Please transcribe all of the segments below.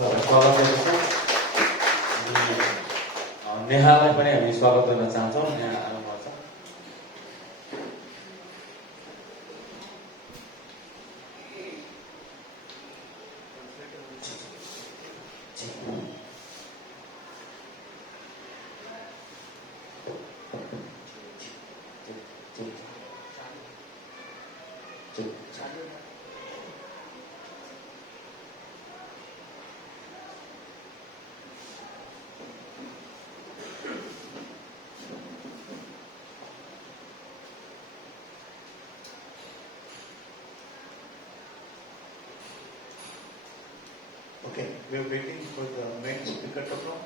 स्वागत गर्दछ। नेहालाई पनि हामी स्वागत गर्न चाहन्छौँ। नेहा आउनुहुन्छ। Okay, we are waiting for the main speaker to come.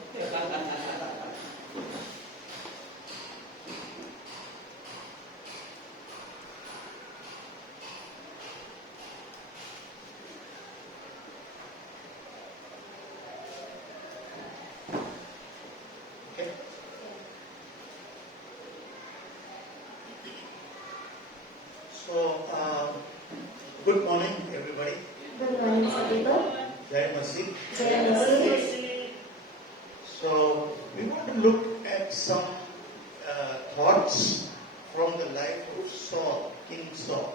Okay. So, good morning, everybody. Good morning, people. Jai Masi. Jai Masi. So, we want to look at some thoughts from the life of Saul, King Saul.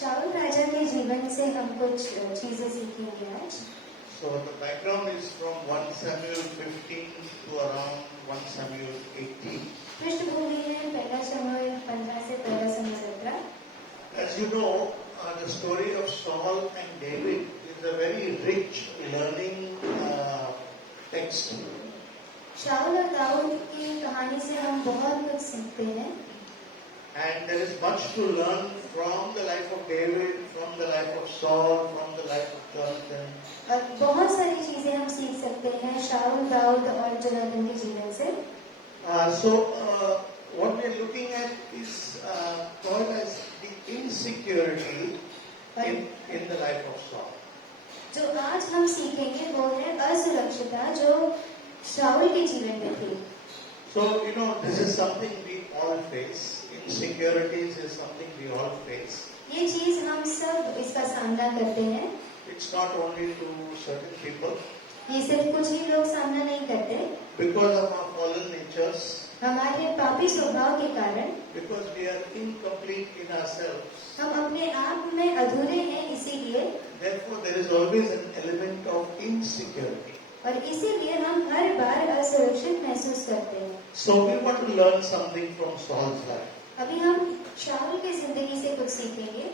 शाऊल राजा के जीवन से हम कुछ चीजें सीखेंगे आज। So, the background is from 1 Samuel 15 to around 1 Samuel 18. पृष्ठभूमि है पहला शमूएल 15 से पहला शमूएल 17। As you know, the story of Saul and David is a very rich learning text. शाऊल और दाऊद की कहानी से हम बहुत कुछ सीखते हैं। And there is much to learn from the life of David, from the life of Saul, from the life of Jonathan. और बहुत सारी चीजें हम सीख सकते हैं शाऊल, दाऊद और जोनाथन के जीवन से। So, what we are looking at is called as the insecurity in the life of Saul. जो आज हम सीखेंगे वो है असुरक्षितता जो शाऊल के जीवन में थी। So, this is something we all face. Insecurities is something we all face. ये चीज हम सब इसका सामना करते हैं। It's not only to certain people. ये सिर्फ कुछ ही लोग सामना नहीं करते। Because of our fallen natures. हमारे पापी स्वभाव के कारण। Because we are incomplete in ourselves. हम अपने आप में अधूरे हैं इसीलिए। Therefore, there is always an element of insecurity. और इसीलिए हम हर बार असुरक्षित महसूस करते हैं। So we want to learn something from Saul's life. अभी हम शाऊल की जिंदगी से कुछ सीखेंगे।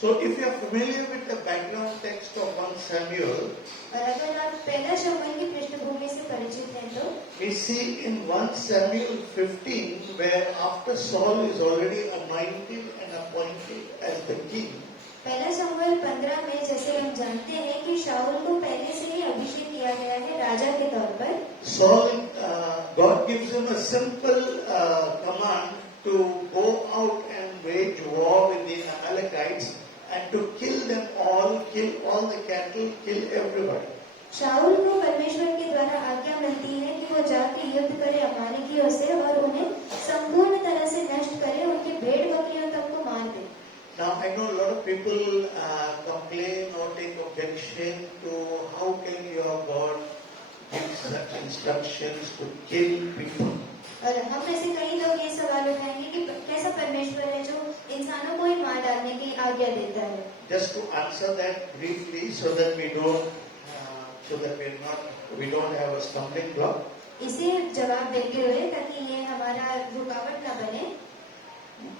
So if you are familiar with the background text of 1 Samuel, और अगर आप पहला शमूएल की पृष्ठभूमि से परिचित हैं तो we see in 1 Samuel 15 where after Saul is already anointed and appointed as the king. पहला शमूएल 15 में जैसे हम जानते हैं कि शाऊल को पहले से ही अभिषेक किया गया है राजा के तौर पर। Saul, God gives him a simple command to go out and wage war with the Amalekites and to kill them all, kill all the cattle, kill everybody. शाऊल को परमेश्वर के द्वारा आज्ञा मिलती है कि वो जाके युद्ध करे अमालेकियों से और उन्हें संपूर्ण तरह से नष्ट करे, उनकी भेड़ बकरियों तक को मार दे। Now I know a lot of people complain or take objection to how can your God give such instructions to kill people. और हम में से कई लोग ये सवाल उठाएंगे कि कैसा परमेश्वर है जो इंसानों को ही मार डालने की आज्ञा देता है। Just to answer that briefly, so that we don't have a stumbling block. इसे जवाब देते हुए ताकि ये हमारा रुकावट न बने।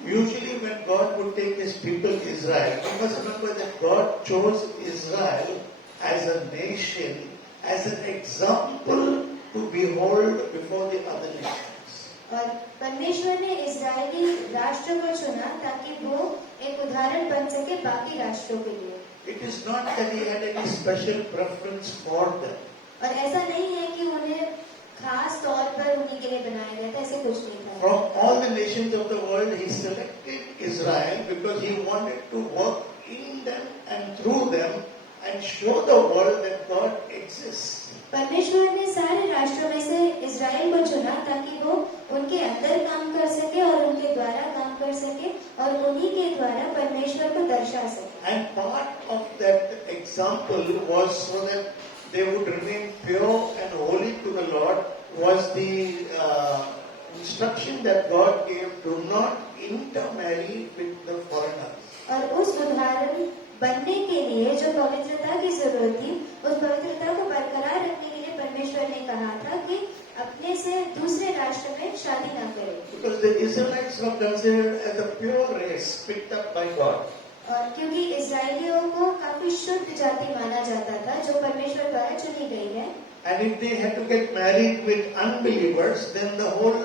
Usually, when God would take His people Israel, you must remember that God chose Israel as a nation, as an example to behold before the other nations. और परमेश्वर ने इस्राएली राष्ट्र को चुना ताकि वो एक उदाहरण बन सके बाकी राष्ट्रों के लिए। It is not that He had any special preference for them. और ऐसा नहीं है कि उन्हें खास तौर पर उन्हीं के लिए बनाया गया था, ऐसे कुछ नहीं था। From all the nations of the world, He selected Israel because He wanted to work in them and through them and show the world that God exists. परमेश्वर ने सारे राष्ट्रों में से इस्राएल को चुना ताकि वो उनके अंदर काम कर सके और उनके द्वारा काम कर सके और उन्हीं के द्वारा परमेश्वर को दर्शा सके। And part of that example was so that they would remain pure and holy to the Lord was the instruction that God gave, do not intermarry with the foreigners. और उस उदाहरण बनने के लिए जो पवित्रता की जरूरत थी, उस पवित्रता को बरकरार रखने के लिए परमेश्वर ने कहा था कि अपने से दूसरे राष्ट्र में शादी ना करें। Because the Israelites were considered as a pure race picked up by God. और क्योंकि इस्राएलियों को काफी शुद्ध जाति माना जाता था जो परमेश्वर द्वारा चुनी गई है, And if they had to get married with unbelievers, then the whole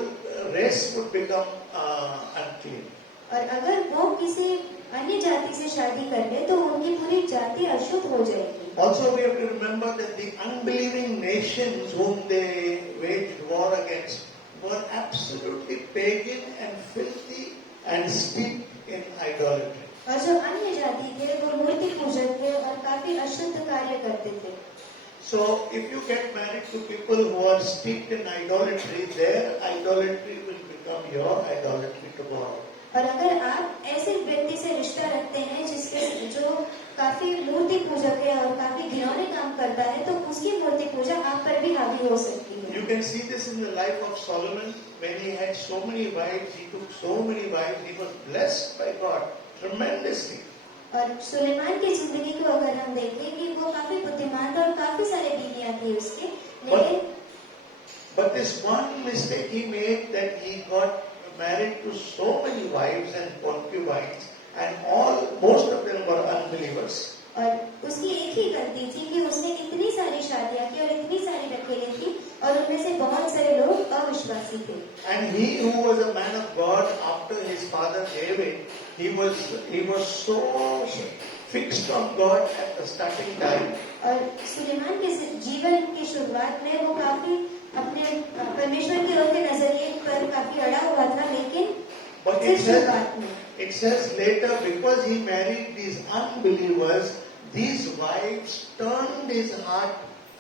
race would become unclean. और अगर वो किसी अन्य जाति से शादी कर ले तो उनकी पूरी जाति अशुद्ध हो जाएगी। Also, we have to remember that the unbelieving nations whom they waged war against were absolutely pagan and filthy and steeped in idolatry. और जो अन्य जाति थे वो मूर्ति पूजक थे और काफी अशुद्ध कार्य करते थे। So, if you get married to people who are steeped in idolatry, their idolatry will become your idolatry tomorrow. और अगर आप ऐसे व्यक्ति से रिश्ता रखते हैं जिसके जो काफी मूर्ति पूजक है और काफी घिनौने काम करता है, तो उसकी मूर्ति पूजा आप पर भी हावी हो सकती है। You can see this in the life of Solomon. When he had so many wives, he took so many wives, he was blessed by God tremendously. और सुलेमान की जिंदगी को अगर हम देखें कि वो काफी बुद्धिमान था और काफी सारे बीवियां थी उसकी, लेकिन But this one mistake he made, that he got married to so many wives and concubines, and most of them were unbelievers. और उसकी एक ही गलती थी कि उसने इतनी सारी शादियां की और इतनी सारी रखेलें की और उनमें से बहुत सारे लोग अविश्वासी थे। And he who was a man of God after his father David, he was so fixed on God at the starting time. और सुलेमान के जीवन की शुरुआत में वो काफी अपने परमेश्वर की ओर के नजरिए पर काफी अड़ा हुआ था, लेकिन But फिर शुरुआत में it says later, because he married these unbelievers, these wives turned his heart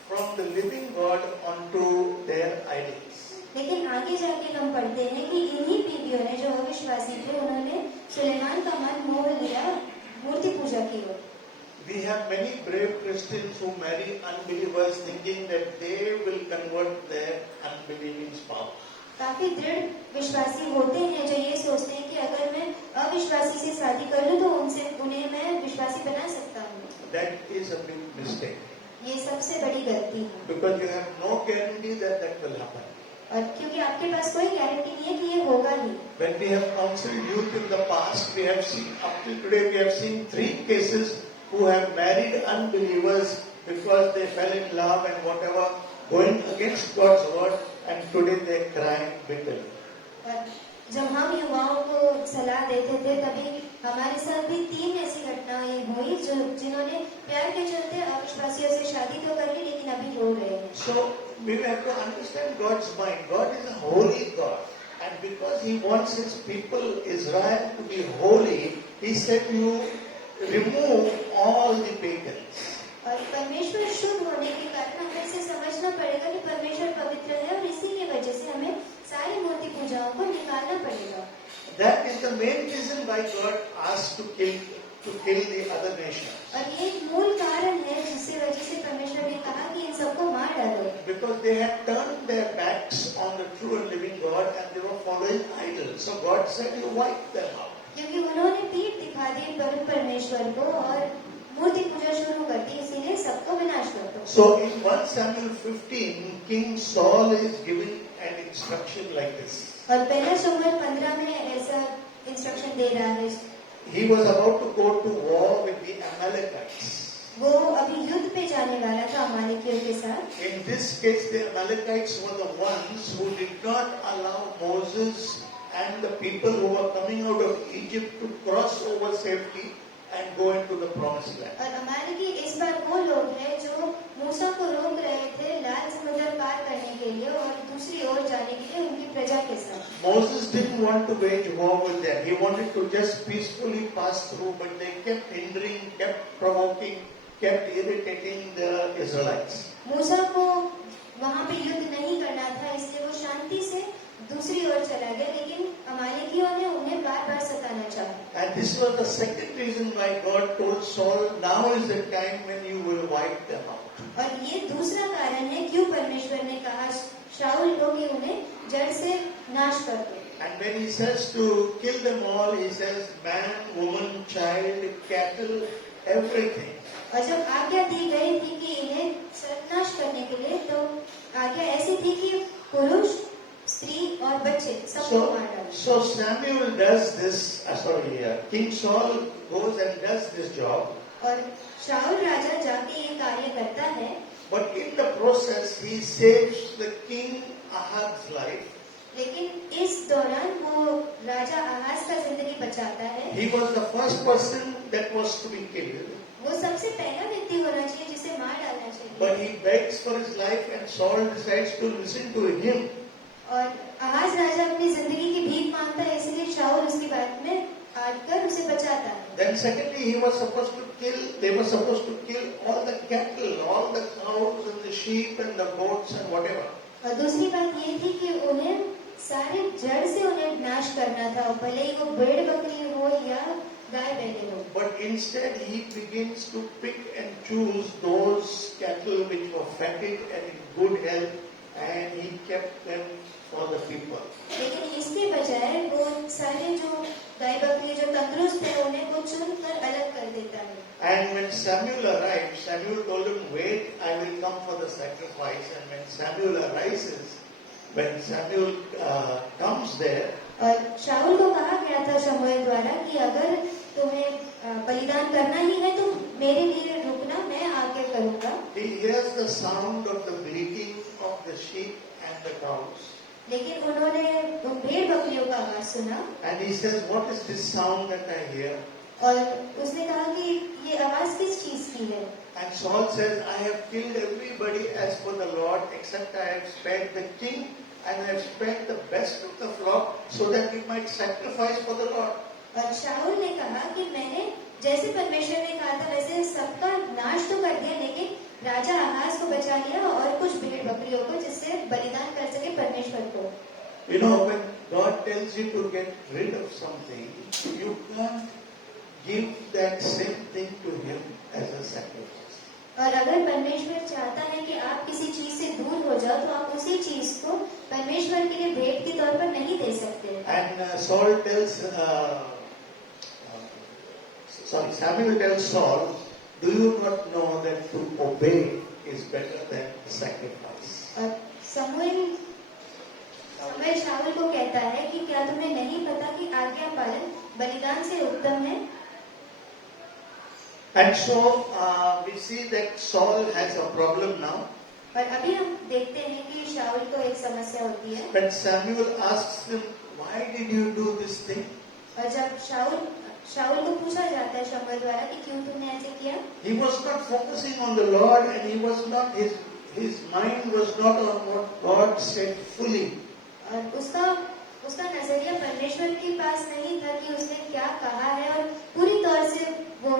from the living God onto their idols. लेकिन आगे जाके हम पढ़ते हैं कि इन्हीं बीवियों ने जो अविश्वासी थे उन्होंने सुलेमान का मन मोह लिया मूर्ति पूजा की ओर। We have many brave Christians who marry unbelievers thinking that they will convert their unbelieving spouse. काफी दृढ़ विश्वासी होते हैं जो ये सोचते हैं कि अगर मैं अविश्वासी से शादी कर लूं तो उन्हें मैं विश्वासी बना सकता हूँ। That is a big mistake. ये सबसे बड़ी गलती है। Because you have no guarantee that will happen. और क्योंकि आपके पास कोई गारंटी नहीं है कि ये होगा ही। When we have counseled youth in the past, we have seen, up till today, we have seen 3 cases who have married unbelievers because they fell in love and whatever, going against God's word, and today they cry bitterly. और जब हम युवाओं को सलाह देते थे तभी हमारे साथ भी 3 ऐसी घटनाएं हुई जिन्होंने प्यार के चलते अविश्वासियों से शादी तो कर ली लेकिन अभी रो रहे हैं। So we have to understand God's mind. God is a holy God, and because He wants His people Israel to be holy, He said, "You remove all the pagans." और परमेश्वर शुद्ध होने के कारण हमें इसे समझना पड़ेगा कि परमेश्वर पवित्र है और इसी की वजह से हमें सारी मूर्ति पूजाओं को निकालना पड़ेगा। That is the main reason why God asked to kill the other nations. और ये एक मूल कारण है जिससे वजह से परमेश्वर ने कहा कि इन सबको मार डालो। Because they had turned their backs on the true and living God and they were following idols. So God said, "You wipe them out." क्योंकि उन्होंने पीठ दिखा दी परमेश्वर को और मूर्ति पूजा शुरू कर दी, इसीलिए सबको विनाश कर दो। So in 1 Samuel 15, King Saul is giving an instruction like this. और पहला शमूएल 15 में ऐसा इंस्ट्रक्शन दे रहा है। He was about to go to war with the Amalekites. वो अभी युद्ध पे जाने वाला था अमालेकियों के साथ। In this case, the Amalekites were the ones who did not allow Moses and the people who were coming out of Egypt to cross over safely and go into the promised land. और अमालेकी इस बार वो लोग हैं जो मूसा को रोक रहे थे लाल समुद्र पार करने के लिए और दूसरी ओर जाने के लिए उनकी प्रजा के साथ। Moses didn't want to wage war with them. He wanted to just peacefully pass through, but they kept hindering, kept provoking, kept irritating the Israelites. मूसा को वहाँ पे युद्ध नहीं करना था, इसलिए वो शांति से दूसरी ओर चला गया, लेकिन अमालेकियों ने उन्हें बार-बार सताना चाहा। And this was the second reason why God told Saul, "Now is the time when you will wipe them out." और ये दूसरा कारण है क्यों परमेश्वर ने कहा शाऊल को कि उन्हें जड़ से नाश कर दो। And when he says to kill them all, he says man, woman, child, cattle, everything. और जब आज्ञा दी गई थी कि इन्हें सर्वनाश करने के लिए, तो आज्ञा ऐसी थी कि पुरुष, स्त्री और बच्चे सबको मार डालो। So Samuel does this, King Saul goes and does this job. और शाऊल राजा जाके ये कार्य करता है, But in the process, he saves the king Ahab's life. लेकिन इस दौरान वो राजा आहाज का जिंदगी बचाता है। He was the first person that was to be killed. वो सबसे पहला व्यक्ति होना चाहिए जिसे मार डालना चाहिए। But he begs for his life and Saul decides to listen to him. और आहाज राजा अपनी जिंदगी की भीख मांगता है, इसलिए शाऊल उसकी बात में आकर उसे बचाता है। Then secondly, they were supposed to kill all the cattle, all the cows and the sheep and the goats and whatever. और दूसरी बात ये थी कि उन्हें सारे जड़ से उन्हें नाश करना था, भले ही वो भेड़ बकरी हो या गाय बैल हो। But instead he begins to pick and choose those cattle which were fatted and in good health, and he kept them for the people. लेकिन इसके बजाय वो सारे जो गाय बकरी जो तंदुरुस्त है उन्हें वो चुनकर अलग कर देता है। And when Samuel arrived, Samuel told him, "Wait, I will come for the sacrifice." And when Samuel comes there, और शाऊल को कहा गया था शमूएल द्वारा कि अगर तुम्हें बलिदान करना ही है तो मेरे लिए रुकना, मैं आगे करूंगा। he hears the sound of the bleating of the sheep and the cows. लेकिन उन्होंने उन भेड़ बकरियों का आवाज सुना And he says, "What is this sound that I hear?" और उसने कहा कि ये आवाज किस चीज की है। And Saul says, "I have killed everybody as per the Lord, except I have spared the king, and I have spared the best of the flock, so that we might sacrifice for the Lord." और शाऊल ने कहा कि मैंने जैसे परमेश्वर ने कहा था वैसे सबका नाश तो कर दिया, लेकिन राजा आहाज को बचा लिया और कुछ भेड़ बकरियों को, जिससे बलिदान कर सके परमेश्वर को। You know, when God tells you to get rid of something, you can't give that same thing to Him as a sacrifice. और अगर परमेश्वर चाहता है कि आप किसी चीज से दूर हो जाओ, तो आप उसी चीज को परमेश्वर के लिए भेंट के तौर पर नहीं दे सकते। And Samuel tells Saul, "Do you not know that to obey is better than sacrifice?" और शमूएल शाऊल को कहता है कि क्या तुम्हें नहीं पता कि आज्ञा पालन बलिदान से उत्तम है। And so we see that Saul has a problem now. और अभी हम देखते हैं कि शाऊल को एक समस्या होती है। When Samuel asks him, "Why did you do this thing?" और जब शाऊल को पूछा जाता है शमूएल द्वारा कि क्यों तुमने ऐसे किया, He was not focusing on the Lord, and he was not his mind was not on what God said fully. और उसका नजरिया परमेश्वर के पास नहीं था कि उसने क्या कहा है, और पूरी तौर से वो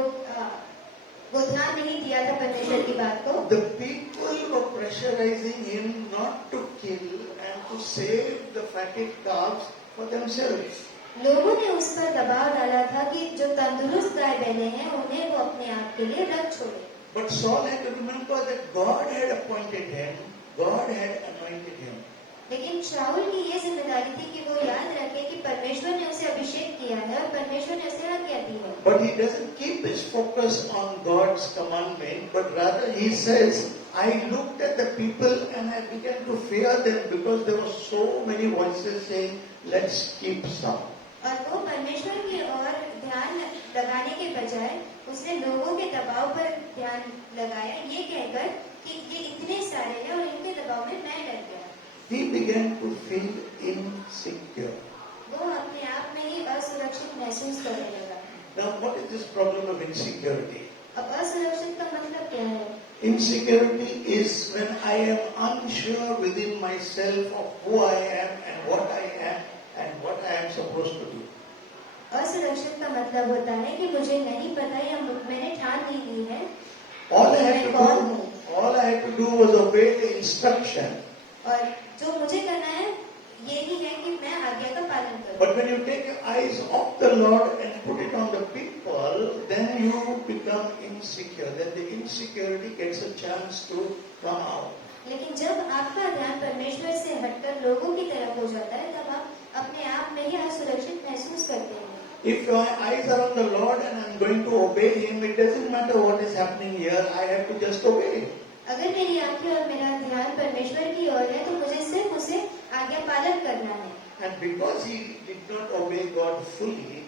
ध्यान नहीं दिया था परमेश्वर की बात को। The people were pressurizing him not to kill and to save the fatted calves for themselves. लोगों ने उस पर दबाव डाला था कि जो तंदुरुस्त गाय बैले हैं उन्हें वो अपने आप के लिए रख छोड़े। But Saul had to remember that God had appointed him, God had anointed him. लेकिन शाऊल की ये जिम्मेदारी थी कि वो याद रखे कि परमेश्वर ने उसे अभिषेक किया है और परमेश्वर ने उसे आज्ञा दी है। But he doesn't keep his focus on God's commandment, but rather he says, "I looked at the people and I began to fear them because there were so many voices saying, 'Let's keep some.'" और वो परमेश्वर की ओर ध्यान लगाने के बजाय उसने लोगों के दबाव पर ध्यान लगाया, ये कहकर कि ये इतने सारे हैं और इनके दबाव में मैं डर गया। He began to feel insecure. वो अपने आप में ही असुरक्षित महसूस करने लगा। Now, what is this problem of insecurity? अब असुरक्षित का मतलब क्या है? Insecurity is when I am unsure within myself of who I am and what I am and what I am supposed to do. असुरक्षित का मतलब होता है कि मुझे नहीं पता या मैंने ठान नहीं ली है All I कि had मैं to कौन do, हूँ, all I had to do was obey the instruction. और जो मुझे करना है ये ही है कि मैं आज्ञा का पालन करूं। But when you take your eyes off the Lord and put it on the people, then you become insecure. Then the insecurity gets a chance to come out. लेकिन जब आपका ध्यान परमेश्वर से हटकर लोगों की तरफ हो जाता है, तब आप अपने आप में ही असुरक्षित महसूस करते हैं। If my eyes are on the Lord and I'm going to obey Him, it doesn't matter what is happening here, I have to just obey. अगर मेरी आंखें और मेरा ध्यान परमेश्वर की ओर है, तो मुझे सिर्फ उसे आज्ञा पालन करना है। And because he did not obey God fully,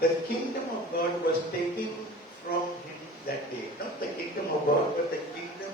the kingdom of God was taken from him that day. Not the kingdom of God, but the kingdom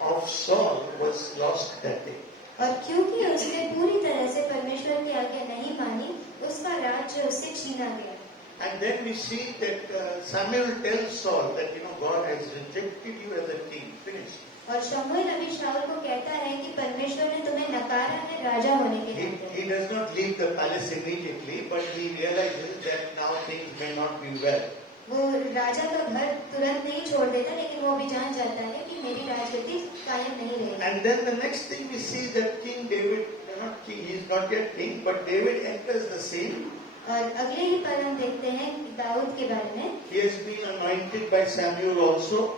of Saul was lost that day. और क्योंकि उसने पूरी तरह से परमेश्वर की आज्ञा नहीं मानी, उसका राज्य उससे छीना गया। And then we see that Samuel tells Saul that God has rejected you as a king. Finished. और शमूएल अभी शाऊल को कहता है कि परमेश्वर ने तुम्हें नकारा है राजा होने के लिए। He does not leave the palace immediately, but he realizes that now things may not be well. वो राजा का घर तुरंत नहीं छोड़ देता, लेकिन वो भी जान जाता है कि मेरी राजगद्दी कायम नहीं रहेगी। And then the next thing we see that King David, not king, he is not yet king, but David enters the scene. और अगले ही पल हम देखते हैं दाऊद के बारे में। He has been anointed by Samuel also.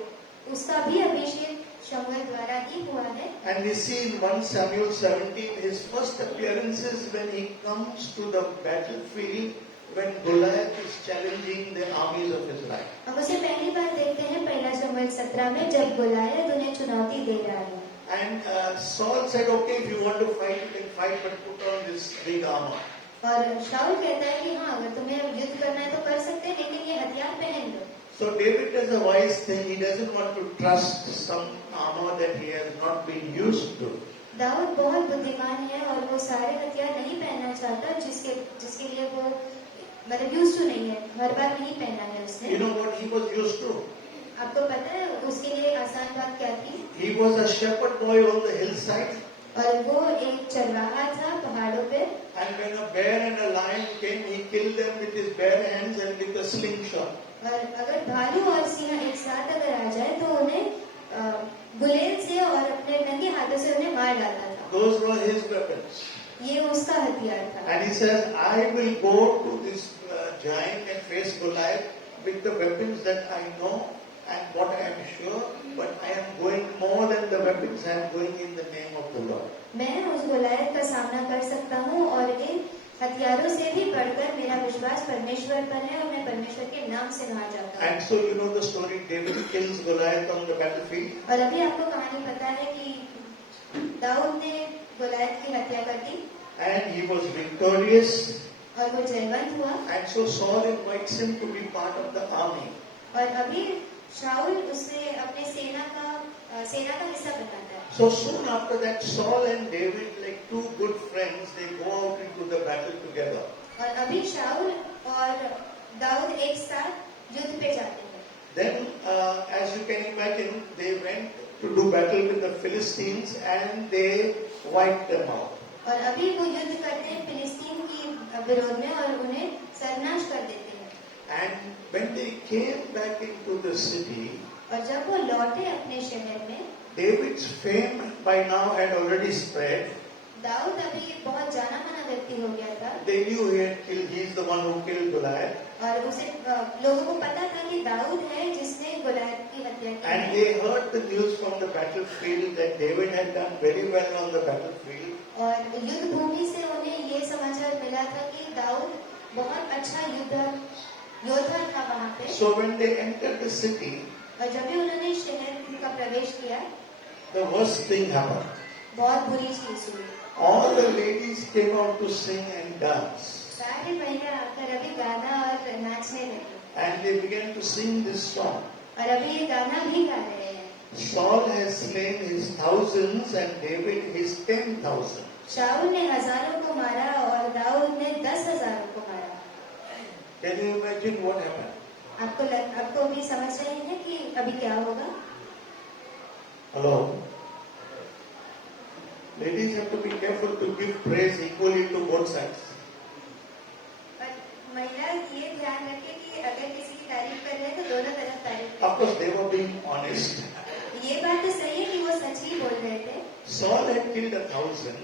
उसका भी अभिषेक शमूएल द्वारा ही हुआ है। And we see in 1 Samuel 17 his first appearances when he comes to the battlefield when Goliath is challenging the armies of Israel. हम उसे पहली बार देखते हैं पहला शमूएल 17 में, जब गोलायत उन्हें चुनौती दे रहा है। And Saul said, okay, if you want to fight, you can fight, but put on this big armor. और शाऊल कहता है कि हाँ, अगर तुम्हें युद्ध करना है तो कर सकते हैं, लेकिन ये हथियार पहन लो। So David does a wise thing. He doesn't want to trust some armor that he has not been used to. Dawood बहुत बुद्धिमान है और वो सारे हथियार नहीं पहनना चाहता जिसके लिए वो मतलब यूज टू नहीं है, हर बार नहीं पहना है उसने। You know what he was used to? आपको पता है उसके लिए आसान बात क्या थी? He was a shepherd boy on the hillside. और वो एक चरवाहा था पहाड़ों पे। And when a bear and a lion came, he killed them with his bare hands and with a slingshot. और अगर भालू और सिंह एक साथ अगर आ जाए तो उन्हें गुलेल से और अपने नंगे हाथों से उन्हें मार डालता था। Those were his weapons. ये उसका हथियार था। And he says, I will go to this giant and face Goliath with the weapons that I know and what I am sure, but I am going more than the weapons. I am going in the name of the Lord. मैं उस Goliath का सामना कर सकता हूँ और इन हथियारों से भी बढ़कर मेरा विश्वास परमेश्वर पर है और मैं परमेश्वर के नाम से वहां जाता हूँ। And so you know the story. David kills Goliath on the battlefield. और अभी आपको कहानी पता है कि दाऊद ने गोलायत की हत्या कर दी And he was victorious. और वो जयवंत हुआ। And so Saul invites him to be part of the army. और अभी शाऊल उसे अपने सेना का हिस्सा बनाता है। So soon after that, Saul and David, like two good friends, they go out into the battle together. और अभी शाऊल और दाऊद एक साथ युद्ध पे जाते हैं। Then, as you can imagine, they went to do battle with the Philistines and they wiped them out. और अभी वो युद्ध करते हैं फिलिस्तीन की विरोध में और उन्हें सर्वनाश कर देते हैं। And when they came back into the city, और जब वो लौटे अपने शहर में, David's fame by now had already spread. Dawood अभी बहुत जाना माना व्यक्ति हो गया था। They knew he's the one who killed Goliath. और उसे लोगों को पता था कि दाऊद है जिसने गोलायत की हत्या की And है। they heard the news from the battlefield that David had done very well on the battlefield. और युद्ध भूमि से उन्हें ये समाचार मिला था कि दाऊद बहुत अच्छा योद्धा था वहाँ पे। So when they entered the city, और जब भी उन्होंने शहर का प्रवेश किया, the worst thing happened. बहुत बुरी चीज हुई। All the ladies came out to sing and dance. सारी महिला आकर अभी गाना और नाचने लगी। And they began to sing this song. और अभी ये गाना भी गा रहे हैं। Saul has slain his thousands and David his 10,000. शाऊल ने हजारों को मारा और दाऊद ने 10,000 को मारा। Can you imagine what happened? आपको भी समझ रहे हैं कि अभी क्या होगा? Hello? Ladies have to be careful to give praise equally to both sides. पर महिला ये ध्यान रखे कि अगर किसी की तारीफ कर रहे हैं तो दोनों तरफ तारीफ Of course, they were being honest. करें। ये बात तो सही है कि वो सच ही बोल रहे थे। Saul had killed 1,000.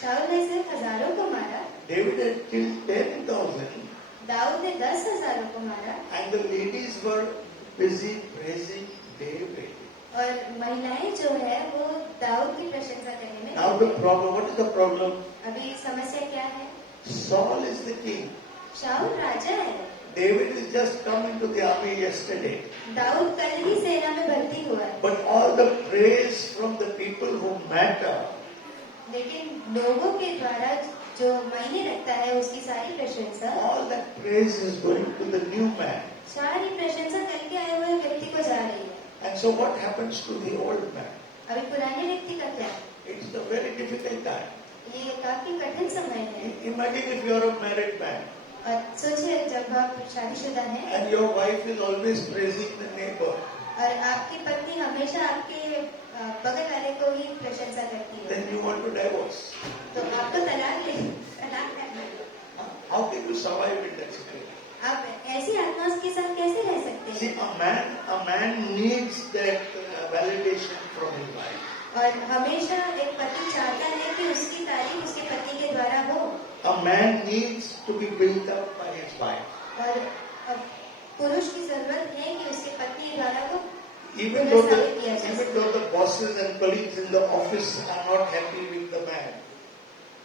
शाऊल ने सिर्फ हजारों को मारा, David had killed 10,000. दाऊद ने 10,000 को मारा, And the ladies were busy praising David. और महिलाएं जो है वो दाऊद की प्रशंसा करने में Now the problem, what is the problem? अभी समस्या क्या है? Saul is the king. शाऊल राजा है, David is just come into the army yesterday. Dawood कल ही सेना में भर्ती हुआ है, But all the praise from the people who matter, लेकिन लोगों के द्वारा जो मायने रखता है उसकी सारी प्रशंसा, all that praise is going to the new man. सारी प्रशंसा करके आए हुए व्यक्ति को जा रही है। And so what happens to the old man? अभी पुराने व्यक्ति का क्या? It's a very difficult time. ये काफी कठिन समय है। Imagine if you are a married man और सोचिए जब आप शादीशुदा हैं and your wife is always praising the neighbor, और आपकी पत्नी हमेशा आपके बगल वाले को ही प्रशंसा करती है, then you want to divorce. तो आपको तलाक करना है। How can you survive in that situation? आप ऐसी आत्मा के साथ कैसे रह सकते See, हैं? a man needs that validation from his wife. और हमेशा एक पति चाहता है कि उसकी तारीफ उसके पति के द्वारा हो, A man needs to be built up by his wife. और पुरुष की जरूरत है कि उसके पत्नी द्वारा वो Even though the bosses and colleagues in the office are not happy with the man.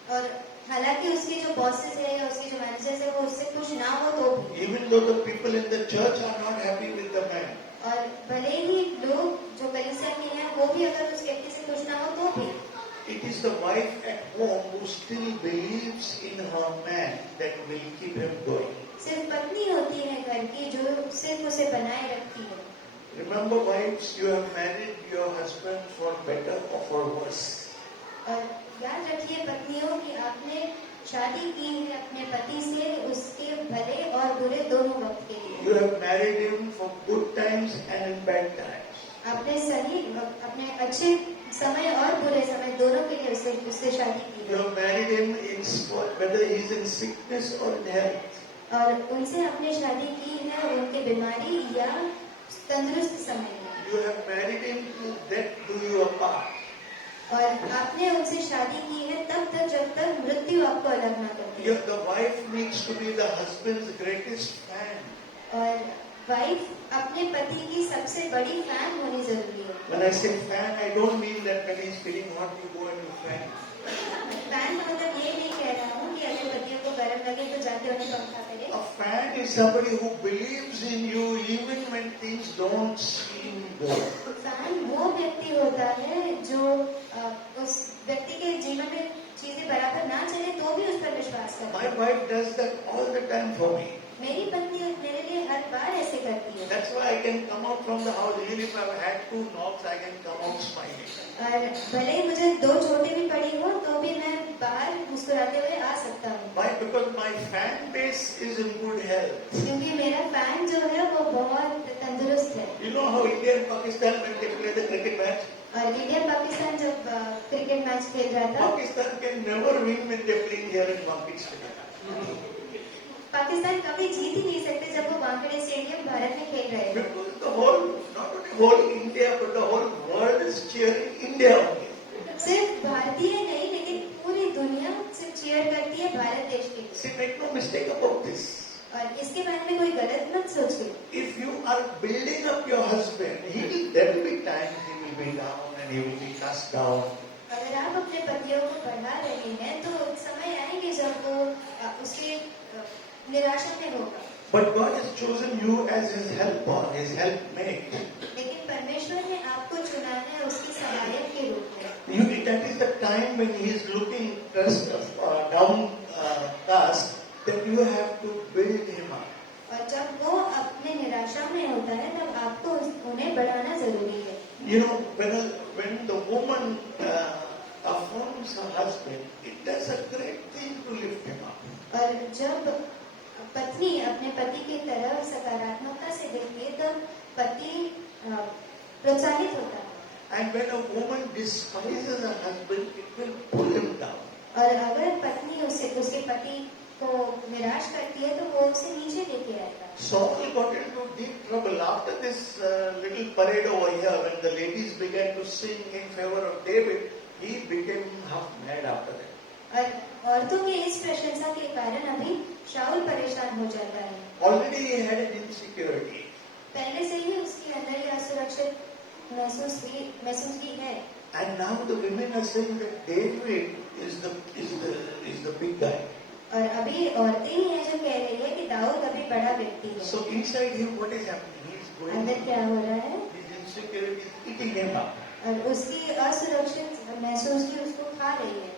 और हालांकि उसके जो बॉसेस है या उसके जो मैनेजर्स है वो उससे खुश ना हो तो भी, Even though the people in the church are not happy with the man. और भले ही लोग जो कलीसिया के हैं वो भी अगर उस व्यक्ति से खुश ना हो तो भी, It is the wife at home who still believes in her man that will keep him going. सिर्फ पत्नी होती है घर की जो सिर्फ उसे बनाए रखती है। Remember, wives, you have married your husband for better or for worse. और याद रखिए पत्नियों कि आपने शादी की है अपने पति से उसके भले और बुरे दोनों वक्त के लिए। You have married him for good times and in bad times. आपने सही अपने अच्छे समय और बुरे समय दोनों के लिए उससे शादी की You है, have married him whether he is in sickness or in health. और उनसे आपने शादी की है उनके बीमारी या तंदुरुस्त समय में, You have married him to death do you apart. और आपने उनसे शादी की है तब तक जब तक मृत्यु आपको अलग ना कर दे। The wife needs to be the husband's greatest fan. और वाइफ अपने पति की सबसे बड़ी फैन होनी जरूरी है। When I say fan, I don't mean that when he's feeling hot, you go and you fan. Fan का मतलब ये नहीं कह रहा हूँ कि अगर पतियों को गर्म लगे तो जाके उन्हें पंखा करे। A fan is somebody who believes in you even when things don't seem good. Fan वो व्यक्ति होता है जो उस व्यक्ति के जीवन में चीजें बराबर ना चले तो भी उस पर विश्वास करता My है। wife does that all the time for me. मेरी पत्नी मेरे लिए हर बार ऐसे करती है, That's why I can come out from the house. Even if I've had 2 knocks, I can come out smiling. और भले ही मुझे 2 चोटें भी पड़ी हो तो भी मैं बाहर मुस्कुराते हुए आ सकता हूँ, Why? Because my fan base is in good health. क्योंकि मेरा फैन जो है वो बहुत तंदुरुस्त है। You know how India and Pakistan, when they play the cricket match, और इंडिया पाकिस्तान जब क्रिकेट मैच खेल रहा था, Pakistan can never win when they play here in Market Stadium. Pakistan कभी जीत ही नहीं सकते जब वो वानखेड़े स्टेडियम भारत में खेल रहे थे, Because the whole, not only whole India, but the whole world is cheering India only. सिर्फ भारतीय नहीं लेकिन पूरी दुनिया सिर्फ चीयर करती है भारत देश के लिए। See, make no mistake about this. और इसके बारे में कोई गलत मत सोचिए। If you are building up your husband, there will be times he will be down and he will be cast down. अगर आप अपने पतियों को बढ़ा रहे हैं तो समय आएंगे जब वो उसके निराशा में होगा, But God has chosen you as His helper, His helpmate. लेकिन परमेश्वर ने आपको चुना है उसकी सहायक के रूप में। That is the time when He is looking downcast, that you have to build Him up. और जब वो अपने निराशा में होता है तब आपको उन्हें बढ़ाना जरूरी है। You know, when the woman affirms her husband, it does a great thing to lift him up. और जब पत्नी अपने पति की तरफ सकारात्मकता से देखती है तब पति प्रोत्साहित होता है। And when a woman despises her husband, it will pull him down. और अगर पत्नी उसके पति को निराश करती है तो वो उसे नीचे लेके आएगा। Saul got into deep trouble after this little parade over here. When the ladies began to sing in favor of David, he और औरतों की इस प्रशंसा के कारण अभी शाऊल परेशान हो जाता है। Already he had an insecurity. पहले से ही उसके अंदर ये असुरक्षित महसूस की है। And now the women are saying that David is the big guy. और अभी औरतें ही हैं जो कह रही है कि दाऊद अभी बड़ा व्यक्ति है। So inside him, what is happening? He is going. अंदर क्या हो रहा है? His insecurity is eating him up. और उसकी असुरक्षित महसूस की उसको खा रही है।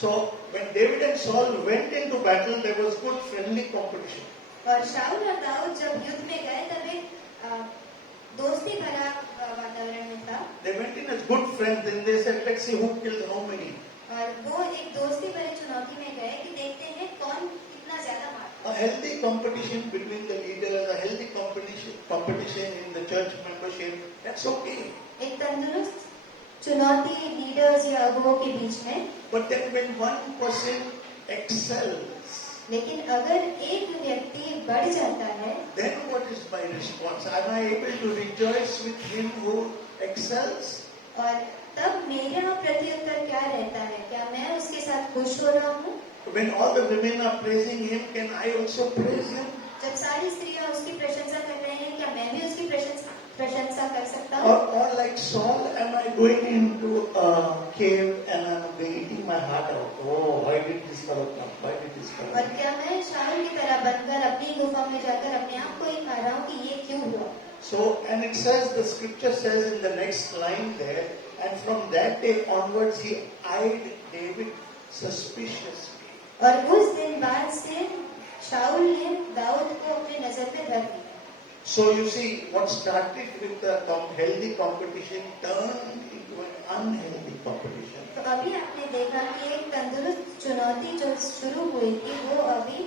So when David and Saul went into battle, there was good friendly competition. और शाऊल और दाऊद जब युद्ध में गए तब एक दोस्ती भरा वातावरण में था। They went in as good friends, and they said, "Let's see who killed how many." और वो एक दोस्ती भरी चुनौती में गए कि देखते हैं कौन कितना ज्यादा मारता A healthy competition between the leaders, a healthy competition in the church membership, that's okay. है। एक तंदुरुस्त चुनौती लीडर्स या अगुओं के बीच में। But then when one person excels, लेकिन अगर एक व्यक्ति बढ़ जाता है then what is my response? Am I able to rejoice with him who excels? और तब मेरा प्रत्युत्तर क्या रहता है? क्या मैं उसके साथ खुश हो रहा हूँ? When all the women are praising him, can I also praise him? जब सारी स्त्रियां उसकी प्रशंसा कर रहे हैं, क्या मैं भी उसकी प्रशंसा कर सकता Or, हूँ? or like Saul, am I going into a cave and I'm eating my heart out? Oh, why did this fellow come? Why did this fellow और come? क्या मैं शाऊल की तरह बनकर अपनी गुफा में जाकर अपने आप को ही खा रहा हूँ कि ये क्यों हुआ? So, and it says, the scripture says in the next line there, and from that day onwards he eyed David suspiciously. और उस दिन बाद से शाऊल ने दाऊद को अपने नजर में धर लिया। So you see, what started with a healthy competition turned into an unhealthy competition. तो अभी आपने देखा कि एक तंदुरुस्त चुनौती जो शुरू हुई थी वो अभी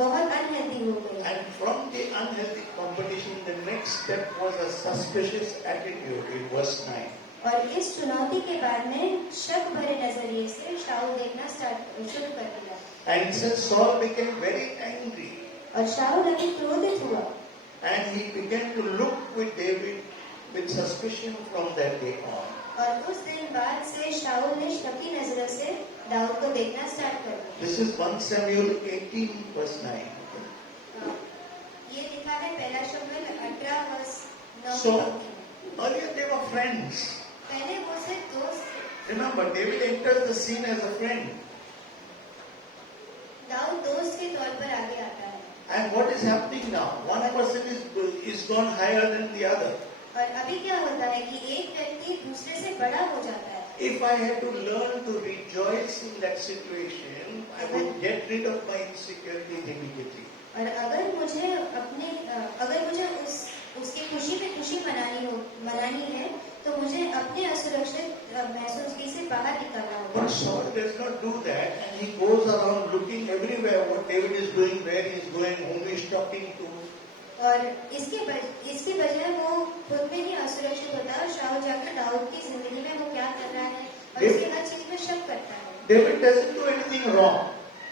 बहुत अनहेल्दी हो गई। And from the unhealthy competition, the next step was a suspicious attitude in verse 9. और इस चुनौती के बाद में शक भरे नजरिए से शाऊल देखना शुरू कर दिया। And it says Saul became very angry और शाऊल अभी क्रोधित हुआ and he began to look with David with suspicion from that day on. और उस दिन बाद से शाऊल ने शक की नजरों से दाऊद को देखना स्टार्ट कर दिया। This is 1 Samuel 18 verse 9. ये लिखा है पहला शमूएल 18 वर्ष 9 So, की पंक्ति में। earlier they were friends. पहले वो सिर्फ दोस्त थे। Remember, David enters the scene as a friend. Dawood दोस्त के तौर पर आगे आता है। And what is happening now? One person is gone higher than the other. और अभी क्या होता है कि एक व्यक्ति दूसरे से बड़ा हो जाता है। If I had to learn to rejoice in that situation, I would get rid of my insecurities immediately. और अगर मुझे उसकी खुशी में खुशी मनानी है तो मुझे अपने असुरक्षित महसूसगी से बाहर निकलना होगा। But Saul does not do that, and he goes around looking everywhere what David is doing, where he is going, whom he is talking to. और इसके बजाय वो खुद में ही असुरक्षित होता है और शाऊल जाकर दाऊद की जिंदगी में वो क्या कर रहा है और उसकी हर चीज में शक करता है। David doesn't do anything wrong.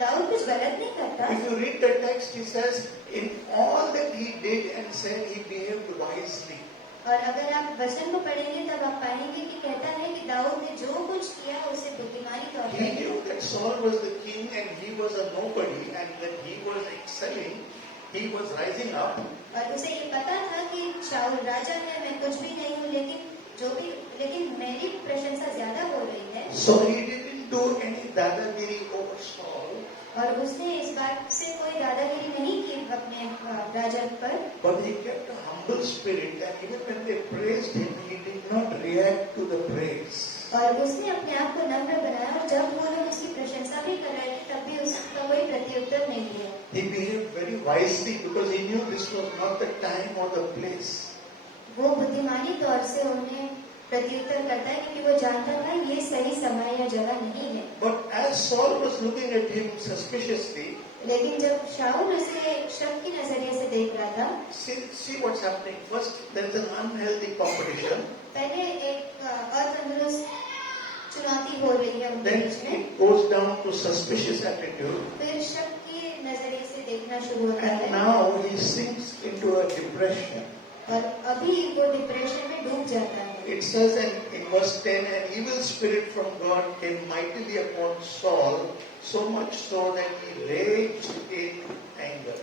Dawood कुछ गलत नहीं करता। If you read the text, he says, in all that he did and said, he behaved wisely. और अगर आप वचन को पढ़ेंगे तब आप पाएंगे कि कहता है कि दाऊद ने जो कुछ किया उसे बुद्धिमानी तौर He पर knew that Saul was the king and he was a nobody, and that he was excelling, he was rising up. और उसे ये पता था कि शाऊल राजा है, मैं कुछ भी नहीं हूँ, लेकिन मेरी प्रशंसा ज्यादा हो रही है। So he didn't do any dadagiri over Saul. और उसने इस बात से कोई दादागिरी नहीं की अपने राजा पर। But he kept a humble spirit, and even when they praised him, he did not react to the praise. और उसने अपने आप को नम्र बनाया और जब वो लोग उसकी प्रशंसा भी कर रहे थे तब भी उसका कोई प्रत्युत्तर नहीं दिया। He behaved very wisely because he knew this was not the time or the place. वो बुद्धिमानी तौर से उन्हें प्रत्युत्तर करता है क्योंकि वो जानता था ये सही समय या जगह नहीं है। But as Saul was looking at him suspiciously, लेकिन जब शाऊल उसे शक की नजरिए से देख रहा था, see what's happening. First, there is an unhealthy competition. पहले एक अतंदुरुस्त चुनौती हो रही है उनके Then बीच में, it goes down to suspicious attitude. फिर शक के नजरिए से देखना शुरू होता And है now he sinks into a depression. और अभी वो डिप्रेशन में डूब जाता है। It says in in verse 10, an evil spirit from God came mightily upon Saul, so much so that he raged in anger.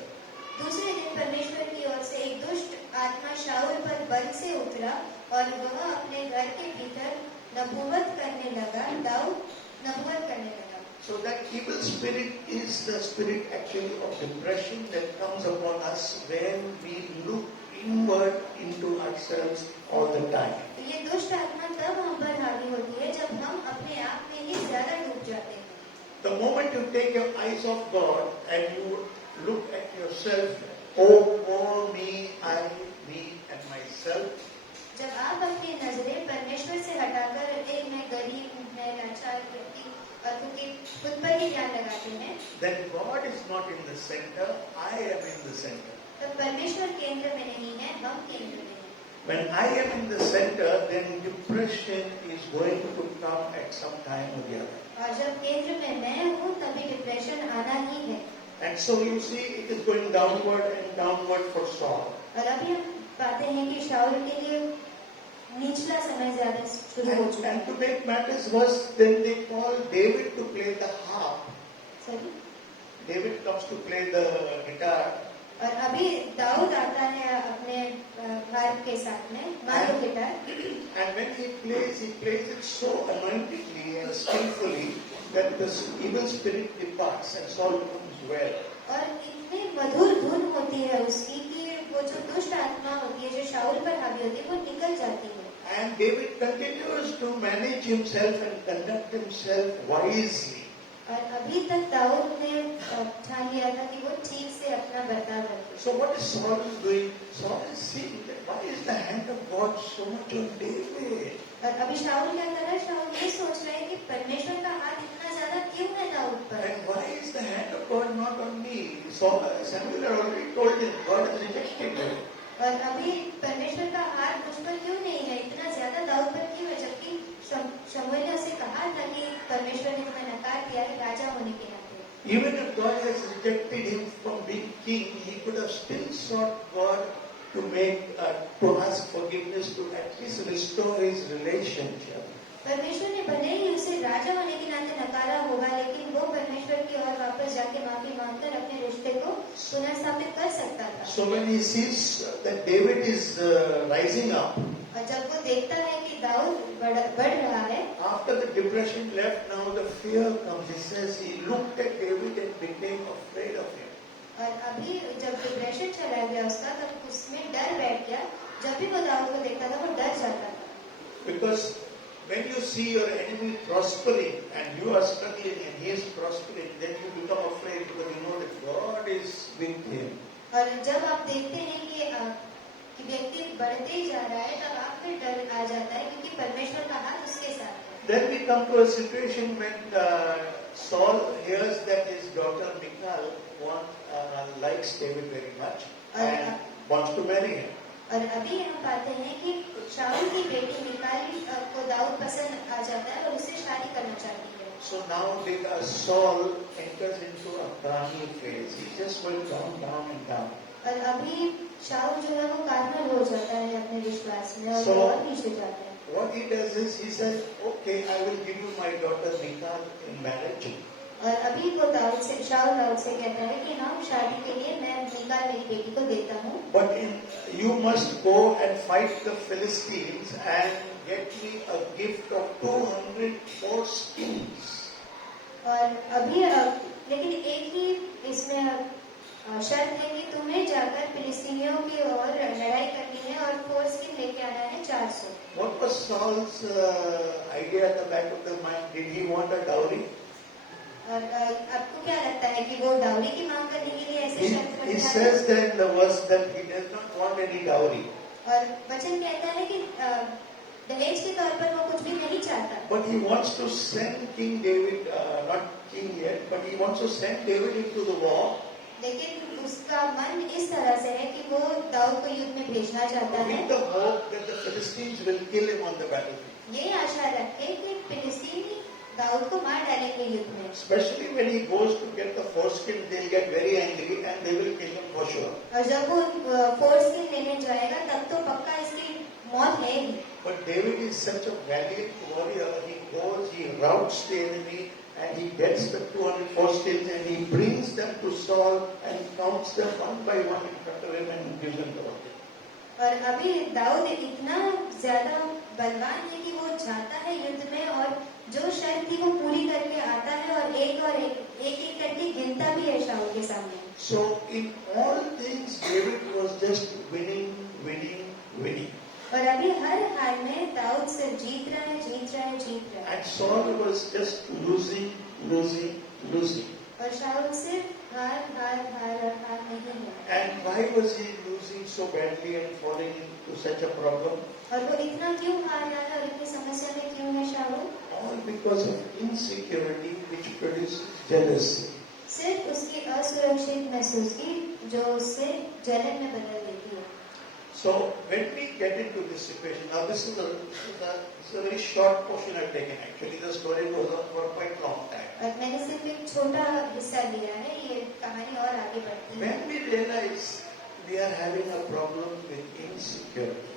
दूसरे दिन परमेश्वर की ओर से एक दुष्ट आत्मा शाऊल पर बल से उतरा और वह अपने घर के भीतर नबूवत करने लगा। दाऊद नबूवत करने लगा। So that evil spirit is the spirit actually of depression that comes upon us when we look inward into ourselves all the time. ये दुष्ट आत्मा तब हम पर हावी होती है जब हम अपने आप में ही ज्यादा डूब जाते हैं। The moment you take your eyes off God and you look at yourself, oh, poor me, I, me and myself, जब आप अपनी नजरें परमेश्वर से हटाकर मैं गरीब हूँ, मैं लाचार व्यक्ति और क्योंकि खुद पर ही ध्यान लगाते हैं, then God is not in the center, I am in the center. तब परमेश्वर केंद्र में नहीं है, हम केंद्र में हैं। When I am in the center, then depression is going to come at some time or the other. और जब केंद्र में मैं हूँ तभी डिप्रेशन आना ही है। And so you see, it is going downward and downward for Saul. और अभी हम पाते हैं कि शाऊल के लिए निचला समय ज्यादा शुरू हो चुका And है। to make matters worse, then they call David to play the harp. सही। David comes to play the guitar. और अभी दाऊद आता है अपने हार्प के साथ में, मारो guitar. And when he plays it so anointedly and skillfully that the evil spirit departs and Saul becomes well. और इतनी मधुर धुन होती है उसकी कि वो जो दुष्ट आत्मा होती है जो शाऊल पर हावी होती है वो निकल जाती है। And David continues to manage himself and conduct himself wisely. और अभी तक दाऊद ने ठान लिया था कि वो ठीक से अपना बर्ताव रखे। So what is Saul doing? Saul is seeing that why is the hand of God so much on David? और अभी शाऊल क्या कर रहा है? शाऊल ये सोच रहा है कि परमेश्वर का हाथ इतना ज्यादा क्यों है दाऊद पर? And why is the hand of God not on me? Samuel had already told him, God has rejected him. और अभी परमेश्वर का हाथ मुझ पर क्यों नहीं है? इतना ज्यादा दाऊद पर क्यों है? जबकि शमूएल ने उसे कहा था कि परमेश्वर ने तुम्हें नकार दिया है राजा होने के नाते। Even if God has rejected him from being king, he could have still sought God to ask forgiveness, to at least restore his relationship. परमेश्वर ने भले ही उसे राजा होने के नाते नकारा होगा, लेकिन वो परमेश्वर की ओर वापस जाके माफी मांगकर अपने रिश्ते को पुनः स्थापित कर सकता था। So when he sees that David is rising up, और जब वो देखता है कि दाऊद बढ़ रहा है, after the depression left, now the fear comes. He says he looked at David and became afraid of him. और अभी जब डिप्रेशन चला गया उसका, तब उसमें डर बैठ गया। जब भी वो दाऊद को देखता था वो डर जाता था। Because when you see your enemy prospering and you are struggling and he is prospering, then you become afraid because you know that God is with him. और जब आप देखते हैं कि व्यक्ति बढ़ते ही जा रहा है, तब आप फिर डर आ जाता है क्योंकि परमेश्वर का हाथ उसके साथ है। Then we come to a situation when Saul hears that his daughter Michal likes David very much and wants to marry him. और अभी हम पाते हैं कि शाऊल की बेटी मिकाल को दाऊद पसंद आ जाता है और उससे शादी करना चाहती है। So now Saul enters into a carnal phase. He just went down and down. और अभी शाऊल जो है वो कार्नल हो जाता है अपने विश्वास में और So, वो और नीचे जाता है। What he does is he says, okay, I will give you my daughter Michal in marriage. और अभी वो शाऊल दाऊद से कहता है कि हाँ, शादी के लिए मैं मिकाल मेरी बेटी को देता हूँ। But you must go and fight the Philistines and get me a gift of 200 foreskins. और अभी लेकिन एक ही इसमें शर्त है कि तुम्हें जाकर फिलिस्तीनियों की ओर लड़ाई करनी है और फोर्सकिन लेके आना है 400। What was Saul's idea at the back of the mind? Did he want a dowry? और आपको क्या लगता है कि वो डाउरी की मांग करने के लिए ऐसे शर्त He करता है? says that in the verse that he does not want any dowry. और वचन कहता है कि दहेज के तौर पर वो कुछ भी नहीं चाहता। But he wants to send King David, not king yet, but he wants to send David into the war. लेकिन उसका मन इस तरह से है कि वो दाऊद को युद्ध में भेजना चाहता है, With the hope that the Philistines will kill him on the battlefield. ये आशा रखे कि फिलिस्तीनी दाऊद को मार डालेंगे युद्ध में। Especially when he goes to get the foreskin, they'll get very angry and they will kill him for sure. और जब वो फोर्सकिन लेने जाएगा तब तो पक्का इसकी मौत है ही। But David is such a valiant warrior. He goes, he routs the enemy, and he gets the 200 Philistines and he brings them to Saul and counts them one by one in front of him and gives them the victory. और अभी दाऊद इतना ज्यादा बलवान है कि वो जाता है युद्ध में और जो शर्त थी वो पूरी करके आता है और एक करके गिनता भी है शाऊल के सामने. So in all things, David was just winning, winning, winning. और अभी हर हाल में दाऊद सिर्फ जीत रहा है, जीत रहा है, जीत रहा है. And Saul was just losing, losing, losing. और शाऊल सिर्फ हार हार हार और हार नहीं है. And why was he losing so badly and falling into such a problem? और वो इतना क्यों हार रहा है और इतनी समस्या में क्यों है शाऊल? All because of insecurity which produces jealousy. सिर्फ उसकी असुरक्षित महसूस की जो उससे जलन में बदल देती है. So when we get into this situation, now this is a very short portion I've taken. Actually, the story goes on for quite a long time. और मैंने सिर्फ एक छोटा हिस्सा लिया है, ये कहानी और आगे बढ़ती है. When we realize we are having a problem with insecurity,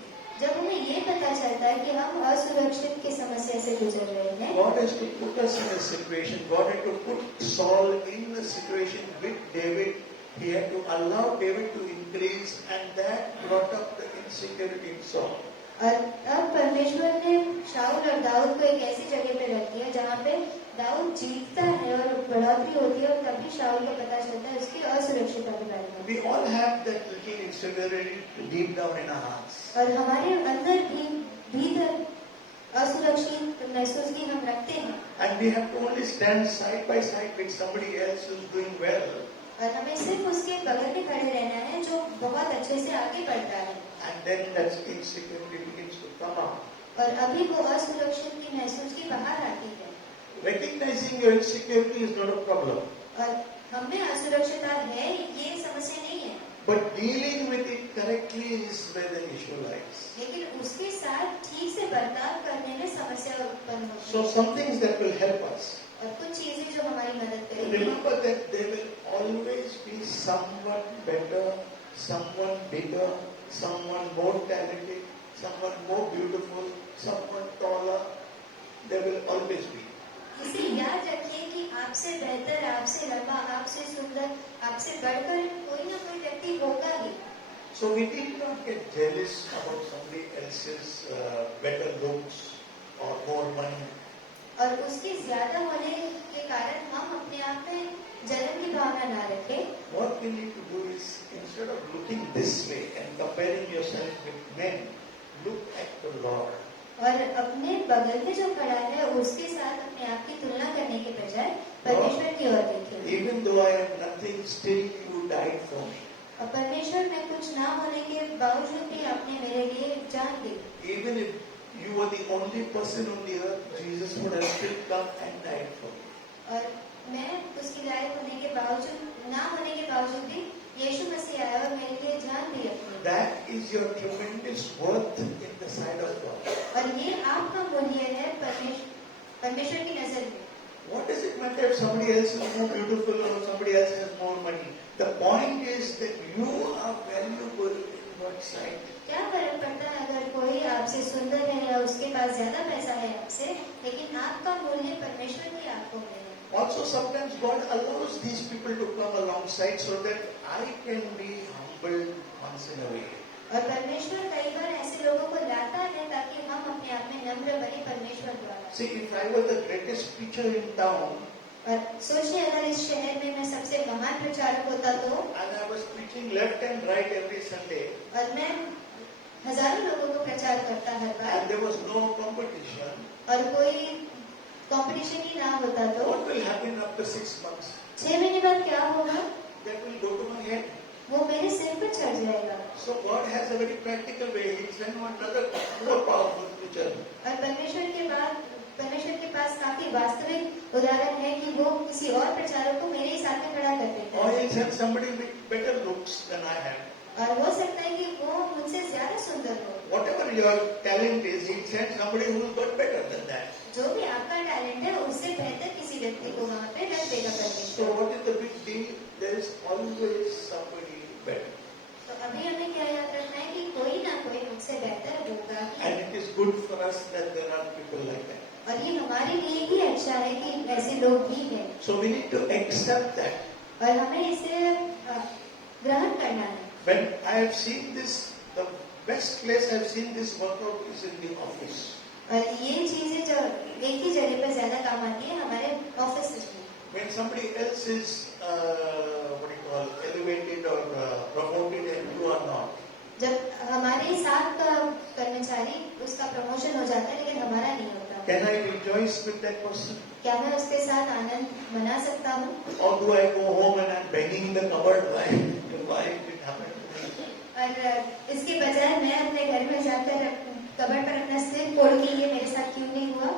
जब हमें ये पता चलता है कि हम असुरक्षित की समस्या से गुजर रहे हैं, God has to put us in a situation. God had to put Saul in a situation with David. He had to allow David to increase, and that brought up the insecurity in Saul. और अब परमेश्वर ने शाऊल और दाऊद को एक ऐसी जगह पे रख दिया जहाँ पे दाऊद जीतता है और बढ़ोतरी होती है और तभी शाऊल को पता चलता है उसकी असुरक्षितता के बारे में. We all have that little insecurity deep down in our hearts. और हमारे अंदर भी भीतर असुरक्षित महसूस की हम रखते हैं. And we have to only stand side by side with somebody else who's doing well. और हमें सिर्फ उसके बगल में खड़े रहना है जो बहुत अच्छे से आगे बढ़ता है. And then that insecurity begins to come out. और अभी वो असुरक्षित की महसूस की बाहर आती है. Recognizing your insecurity is not a problem. और हमें असुरक्षितता है ये समस्या नहीं है. But dealing with it correctly is where the issue lies. लेकिन उसके साथ ठीक से बर्ताव करने में समस्या उत्पन्न होती है. So some things that will help us. और कुछ चीजें जो हमारी मदद करेंगी. Remember that there will always be someone better, someone bigger, someone more talented, someone more beautiful, someone taller. There will always be. इसे याद रखिए कि आपसे बेहतर, आपसे लंबा, आपसे सुंदर, आपसे बढ़कर कोई ना कोई व्यक्ति होगा ही. So we need not get jealous about somebody else's better looks or more money. और उसके ज्यादा होने के कारण हम अपने आप में जलन की भावना ना रखें. What we need to do is, instead of looking this way and comparing yourself with men, look at the Lord. और अपने बगल में जो खड़ा है उसके साथ अपने आप की तुलना करने के बजाय परमेश्वर की ओर देखें. Even though I am nothing, still you died for me. और परमेश्वर में कुछ ना होने के बावजूद भी आपने मेरे लिए जान दी. Even if you were the only person on the earth, Jesus would have still come and died for you. और मैं उसकी लायक होने के बावजूद, ना होने के बावजूद भी यीशु मसीह आया और मेरे लिए जान दी अपनी. That is your tremendous worth in the sight of God. और ये आपका मूल्य है परमेश्वर की नजर में. What does it matter if somebody else is more beautiful or somebody else has more money? The point is that you are valuable in God's sight. क्या फर्क पड़ता है अगर कोई आपसे सुंदर है या उसके पास ज्यादा पैसा है आपसे, लेकिन आपका मूल्य परमेश्वर की आंखों में है. Also, sometimes God allows these people to come alongside so that I can be humbled once in a way. और परमेश्वर कई बार ऐसे लोगों को लाता है ताकि हम अपने आप में नम्र बने परमेश्वर द्वारा. See, if I were the greatest preacher in town और सोचिए अगर इस शहर में मैं सबसे महान प्रचारक होता तो, and I was preaching left and right every Sunday, और मैं हजारों लोगों को प्रचार करता हर and bar, there was no competition, और कोई कंपटीशन ही ना होता तो what will happen after 6 months? 6 महीने बाद क्या होगा? That will go to my head. वो मेरे सिर पर चढ़ जाएगा. So God has a very practical way. He'll send one another more powerful preacher. और परमेश्वर के पास काफी वास्तविक उदाहरण है कि वो किसी और प्रचारक को मेरे ही साथ में खड़ा कर देते Or हैं. he'll send somebody with better looks than I have. और हो सकता है कि वो मुझसे ज्यादा सुंदर हो. Whatever your talent is, he'll send somebody who's got better than that. जो भी आपका टैलेंट है उससे बेहतर किसी व्यक्ति को वहाँ पे रख देगा So परमेश्वर. what is the big deal? There is always somebody better. तो अभी हमें क्या याद रखना है कि कोई ना कोई मुझसे बेहतर होगा ही। And it is good for us that there are people like that. और ये हमारे लिए ही अच्छा है कि ऐसे लोग भी हैं, So we need to accept that. और हमें इसे ग्रहण करना है। When I have seen this, the best place I have seen this work out is in the office. और ये चीजें जो एक ही जगह पर ज्यादा काम आती है हमारे ऑफिस में। When somebody else is, elevated or promoted and you are not. जब हमारे साथ का कर्मचारी उसका प्रमोशन हो जाता है लेकिन हमारा नहीं होता, Can I rejoice with that person? क्या मैं उसके साथ आनंद मना सकता हूँ? Or do I go home and I'm banging the cupboard? Why it happened to me? और इसके बजाय मैं अपने घर में जाकर कबड़ पर अपना सिर फोड़ के ये मेरे साथ क्यों नहीं हुआ?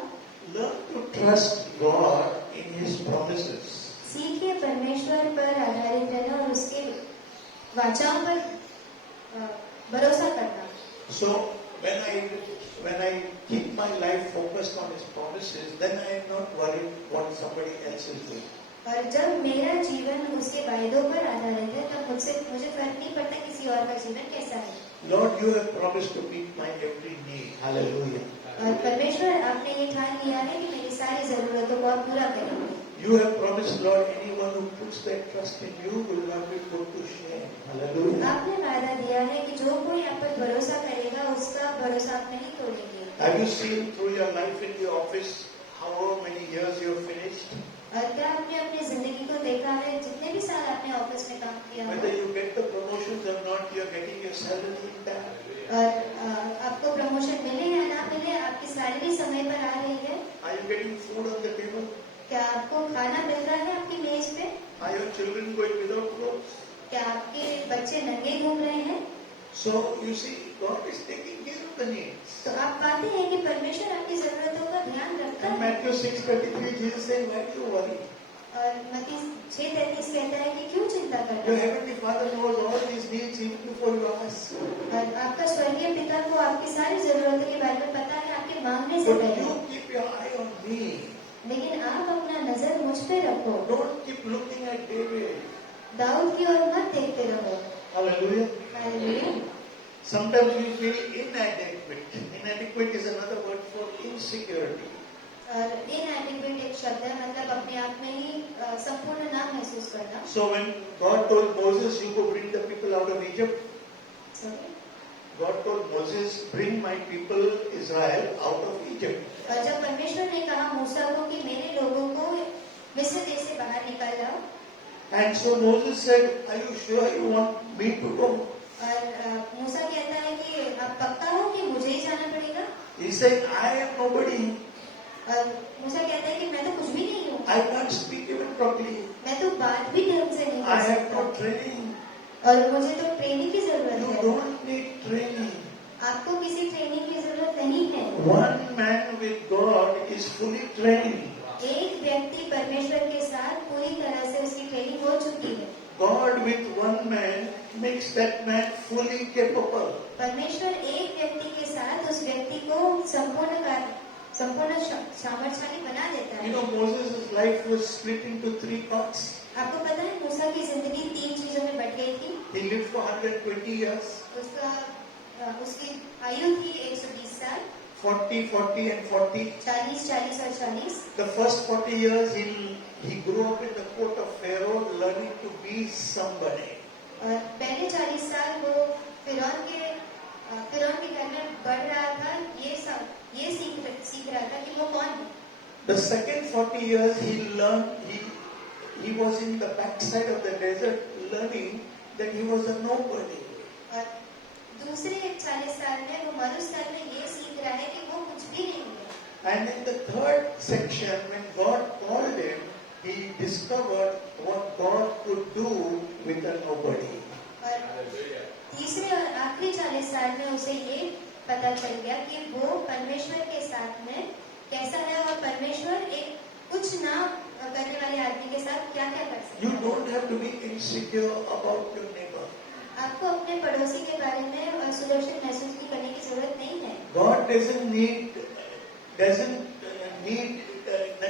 Learn to trust God in His promises. सीखिए परमेश्वर पर आधारित रहना और उसके वाचाओं पर भरोसा करना। So when I keep my life focused on His promises, then I am not worried what somebody else is doing. और जब मेरा जीवन उसके वायदों पर आधारित है तब मुझे फर्क नहीं पड़ता किसी और का जीवन कैसा है। Lord, you have promised to meet my every need. Hallelujah. और परमेश्वर आपने ये ठान लिया है कि मेरी सारी जरूरतों को आप पूरा करेंगे। You have promised, Lord, anyone who puts their trust in you will not be put to shame. Hallelujah. आपने वादा दिया है कि जो कोई आप पर भरोसा करेगा उसका भरोसा आप नहीं तोड़ेंगे। Have you seen through your life in the office however many years you have finished? और क्या आपने अपनी जिंदगी को देखा है जितने भी साल आपने ऑफिस में काम किया Whether हो you get the promotions or not, you are getting your salary in time. और आपको प्रमोशन मिले या ना मिले आपकी सैलरी समय पर आ रही है? Are you getting food on the table? क्या आपको खाना मिल रहा है आपकी मेज पे? Are your children going without clothes? क्या आपके बच्चे नंगे घूम रहे हैं? So you see, God is taking care of the needs. तो आप पाते हैं कि परमेश्वर आपकी जरूरतों का ध्यान रखता In है। Matthew 6:33, Jesus said, "Why do you worry? और मत्ती 6:33 कहता है कि क्यों चिंता Your करते हैं? heavenly Father knows all these needs even before you ask." और आपका स्वर्गीय पिता को आपकी सारी जरूरतों के बारे में पता है आपके मांगने से But पहले। you keep your eye on me. लेकिन आप अपना नजर मुझ पे रखो, Don't keep looking at David. Dawood की ओर मत देखते रहो। Hallelujah. Hallelujah. Sometimes you feel inadequate. Inadequate is another word for insecurity. और इनएडिक्वेट एक शब्द है, मतलब अपने आप में ही संपूर्ण ना महसूस करना। So when God told Moses, "You go bring the people out of Egypt," Sorry। God told Moses, "Bring my people Israel out of Egypt." और जब परमेश्वर ने कहा मूसा को कि मेरे लोगों को मिस्र देश से बाहर निकाल लाओ, And so Moses said, "Are you sure you want me to go?" और मूसा कहता है कि आप पक्का हो कि मुझे ही जाना पड़ेगा? He said, "I am nobody. और मूसा कहता है कि मैं तो कुछ भी नहीं हूँ, I can't speak even properly. मैं तो बात भी ढंग से नहीं I कर have no सकता, training." और मुझे तो ट्रेनिंग की जरूरत You है। don't need training. आपको किसी ट्रेनिंग की जरूरत नहीं है। One man with God is fully trained. एक व्यक्ति परमेश्वर के साथ पूरी तरह से उसकी ट्रेनिंग हो चुकी है। God with one man makes that man fully capable. परमेश्वर एक व्यक्ति के साथ उस व्यक्ति को संपूर्ण सामर्थ्यशाली बना देता You है। know, Moses' life was split into 3 parts. आपको पता है मूसा की जिंदगी 3 चीजों में बट गई थी। He lived for 120 years, उसकी आयु थी 120 साल, 40, 40 and 40. 40, 40 और 40। The first 40 years he grew up in the court of Pharaoh, learning to be somebody. और पहले 40 साल वो फिरौन के घर में बढ़ रहा था, ये सीख रहा था कि वो कौन है। The second 40 years he was in the backside of the desert, learning that he was a nobody. और दूसरे 40 साल में वो मरुस्थल में ये सीख रहा है कि वो कुछ भी नहीं है। And in the third section, when God called him, he discovered what God could do with a nobody. और तीसरे और आखिरी 40 साल में उसे ये पता चल गया कि वो परमेश्वर के साथ में कैसा है और परमेश्वर एक कुछ ना करने वाले आदमी के साथ क्या क्या कर सकता You है। don't have to be insecure about your neighbor. आपको अपने पड़ोसी के बारे में सुरक्षित महसूस भी करने की जरूरत नहीं है। God doesn't need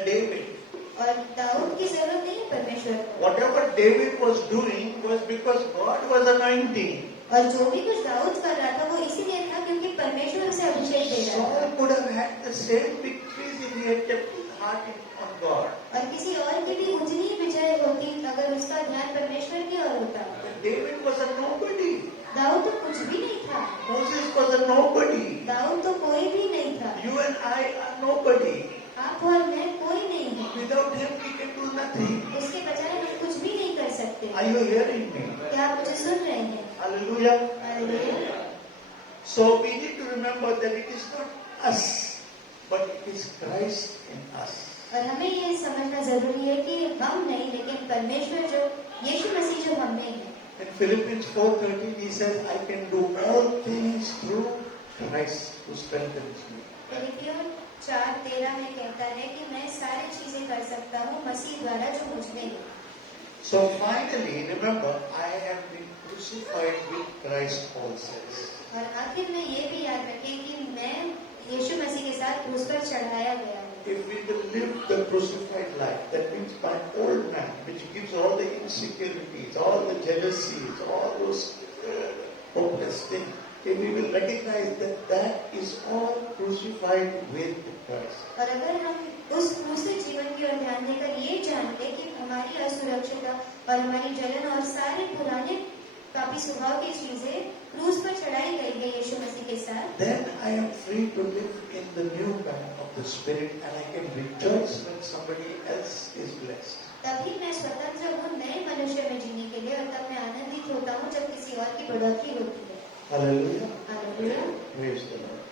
David. और दाऊद की जरूरत नहीं है परमेश्वर को। Whatever David was doing was because God was anointing. और जो भी कुछ दाऊद कर रहा था वो इसीलिए था क्योंकि परमेश्वर उसे अभिषेक दे रहा था। Saul could have had the same victories if he had kept his heart on God. और किसी और की भी उतनी विजय होती अगर उसका ध्यान परमेश्वर की ओर होता। But David was a nobody. Dawood तो कुछ भी नहीं था। Moses was a nobody. Dawood तो कोई भी नहीं था। You and I are nobody. आप और मैं कोई नहीं है। Without him we can do nothing. उसके बजाय हम कुछ भी नहीं कर सकते। Are you hearing me? क्या आप मुझे सुन रहे हैं? Hallelujah. Hallelujah. So we need to remember that it is not us, but it is Christ in us. और हमें ये समझना जरूरी है कि हम नहीं लेकिन परमेश्वर जो यीशु मसीह जो हम में है। In Philippians 4:13 he says, I can do all things through Christ who strengthens me. फिलिपियों 4:13 में कहता है कि मैं सारी चीजें कर सकता हूँ मसीह द्वारा जो मुझ में है। So finally, remember, I have been crucified with Christ, Paul says. और आखिर में ये भी याद रखें कि मैं यीशु मसीह के साथ क्रूस पर चढ़ाया गया हूँ। If we will live the crucified life, that means my old man, which gives all the insecurities, all the jealousies, all those hopeless things, if we will recognize that that is all crucified with Christ. और अगर हम उस क्रूसित जीवन की ओर ध्यान देकर ये जान ले कि हमारी असुरक्षितता और हमारी जलन और सारे पुराने पापी स्वभाव की चीजें क्रूस पर चढ़ाई गई है यीशु मसीह के साथ, Then I am free to live in the new man of the Spirit and I can rejoice when somebody else is blessed. तभी मैं स्वतंत्र हूँ नए मनुष्य में जीने के लिए और तब मैं आनंदित होता हूँ जब किसी और की बढ़ोतरी होती है। Hallelujah. Hallelujah. Praise the Lord.